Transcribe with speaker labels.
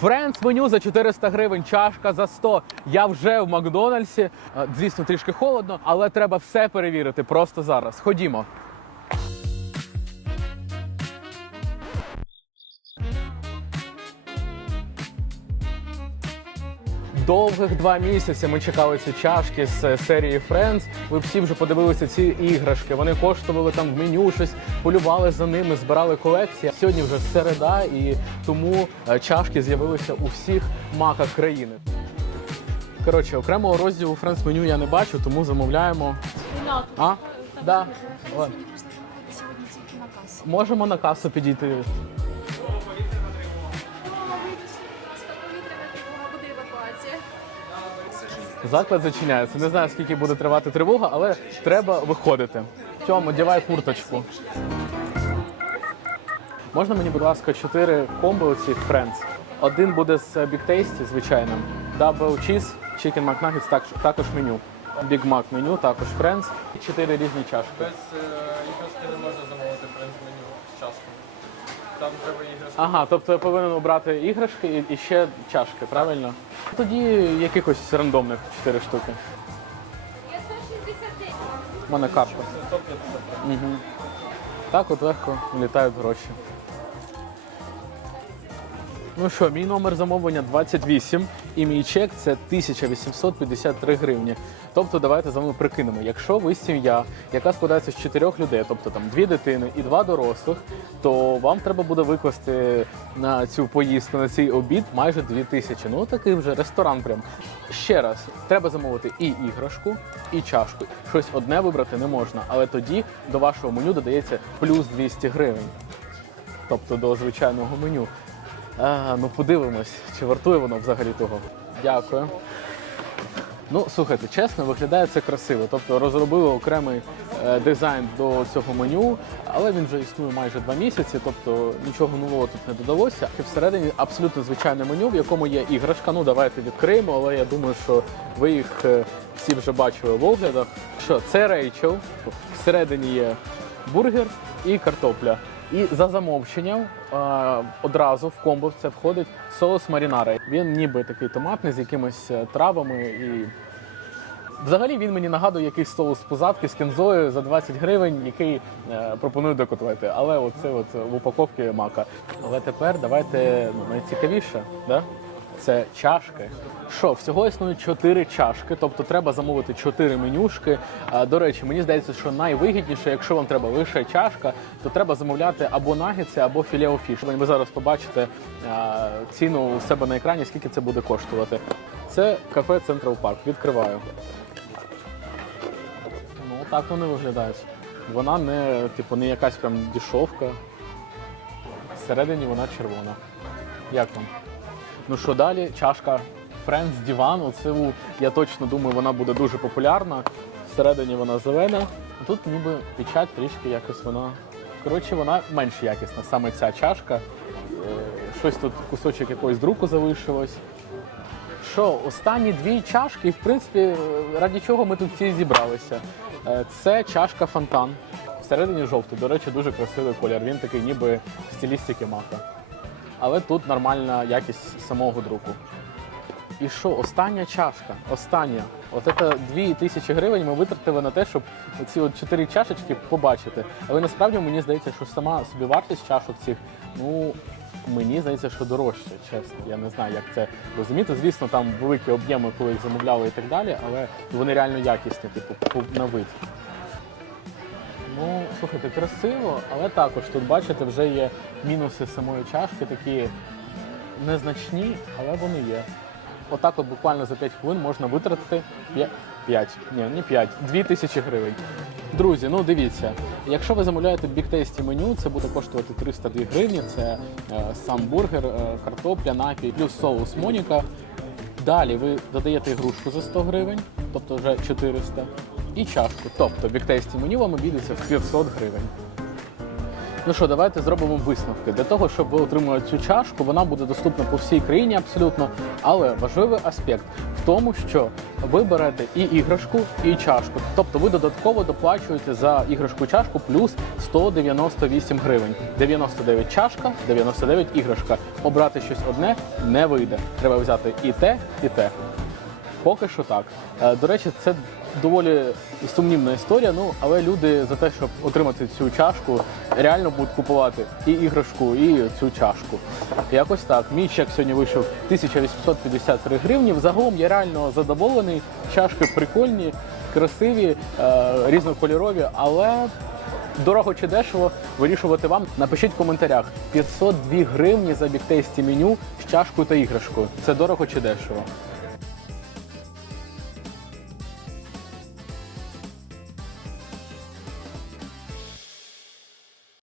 Speaker 1: Френдс меню за 400 гривень, чашка за 100. Я вже в Макдональдсі. Е, Звісно, трішки холодно, але треба все перевірити просто зараз. Ходімо. Довгих два місяці ми чекали ці чашки з е, серії Friends. Ви всі вже подивилися ці іграшки. Вони коштували там в меню щось, полювали за ними, збирали колекції. Сьогодні вже середа, і тому е, чашки з'явилися у всіх маках країни. Коротше, окремого розділу Friends меню я не бачу, тому замовляємо. А? Да. Ладно. Можемо на касу підійти. Заклад зачиняється. Не знаю, скільки буде тривати тривога, але треба виходити. Тьому, одягай курточку. Можна мені, будь ласка, чотири комбо цих Friends? Один буде з Big Tasty, звичайним. Double Cheese, Chicken McNuggets, так- також меню. Big Mac меню, також Friends. Чотири різні чашки.
Speaker 2: Без е, іграшки не можна замовити френз меню з чашкою. Там треба іграшки.
Speaker 1: Ага, тобто я повинен обрати іграшки і, і ще чашки, правильно? Тоді якихось рандомних 4 штуки. У мене карта.
Speaker 2: 150
Speaker 1: Угу. Так от легко літають гроші. Ну що, мій номер замовлення 28 і мій чек це 1853 гривні. Тобто давайте з вами прикинемо. Якщо ви сім'я, яка складається з чотирьох людей, тобто там дві дитини і два дорослих, то вам треба буде викласти на цю поїздку, на цей обід майже 2 тисячі. Ну такий вже ресторан прям. Ще раз, треба замовити і іграшку, і чашку. Щось одне вибрати не можна, але тоді до вашого меню додається плюс 200 гривень. Тобто до звичайного меню. А, ну подивимось, чи вартує воно взагалі того. Дякую. Ну, слухайте, чесно, виглядає це красиво. Тобто розробили окремий е, дизайн до цього меню, але він вже існує майже два місяці, тобто нічого нового тут не додалося. І всередині абсолютно звичайне меню, в якому є іграшка. Ну, давайте відкриємо, але я думаю, що ви їх е, всі вже бачили в оглядах. Що це Рейчел, всередині є бургер і картопля. І за замовченням одразу в комбо це входить соус марінаре. Він ніби такий томатний з якимись е, травами і. Взагалі він мені нагадує якийсь соус позадки з кінзою за 20 гривень, який е, пропоную до. Але оце от в упаковці мака. Але тепер давайте ну, найцікавіше, да? Це чашки. Що, всього існує 4 чашки, тобто треба замовити 4 менюшки. До речі, мені здається, що найвигідніше, якщо вам треба лише чашка, то треба замовляти або нагетси, або філеофіш. Ви зараз побачите ціну у себе на екрані, скільки це буде коштувати. Це кафе Централ Парк. Відкриваю. Ну, так вони виглядають. Вона не, типу, не якась прям дешевка. Всередині вона червона. Як вам? Ну що далі? Чашка Friends Divan. Оцю, я точно думаю, вона буде дуже популярна. Всередині вона зелена. Тут ніби печать трішки якось вона. Коротше, вона менш якісна, саме ця чашка. Е, Щось тут кусочок якогось друку залишилось. Що, останні дві чашки, в принципі, раді чого ми тут всі зібралися. Е, Це чашка фонтан. Всередині жовтий, до речі, дуже красивий колір. Він такий ніби стилістики мака. Але тут нормальна якість самого друку. І що, остання чашка, остання. От це дві тисячі гривень ми витратили на те, щоб ці от чотири чашечки побачити. Але насправді мені здається, що сама собі вартість чашок цих, ну мені здається, що дорожче, чесно. Я не знаю, як це розуміти. Звісно, там великі об'єми, коли їх замовляли і так далі, але вони реально якісні, типу, на вид. Ну, слухайте, красиво, але також тут, бачите, вже є мінуси самої чашки, такі незначні, але вони є. Отак от буквально за 5 хвилин можна витратити 5, ні, не 5, 2 тисячі гривень. Друзі, ну дивіться, якщо ви замовляєте Tasty меню, це буде коштувати 302 гривні. Це е, сам бургер, е, картопля, напій, плюс соус Моніка. Далі ви додаєте ігрушку за 100 гривень, тобто вже 400, і чашку. Тобто Tasty меню вам обійдеться в 500 гривень. Ну що, давайте зробимо висновки. Для того, щоб ви отримали цю чашку, вона буде доступна по всій країні абсолютно. Але важливий аспект в тому, що ви берете і іграшку, і чашку. Тобто ви додатково доплачуєте за іграшку чашку плюс 198 гривень. 99 чашка, 99 іграшка. Обрати щось одне не вийде. Треба взяти і те, і те. Поки що так. Е, До речі, це доволі сумнівна історія. Ну але люди за те, щоб отримати цю чашку, реально будуть купувати і іграшку, і цю чашку. Якось так. Мій чек сьогодні вийшов 1853 гривні. Загалом я реально задоволений. Чашки прикольні, красиві, е, різнокольорові, але. Дорого чи дешево вирішувати вам. Напишіть в коментарях 502 гривні за біктейсті меню з чашкою та іграшкою. Це дорого чи дешево?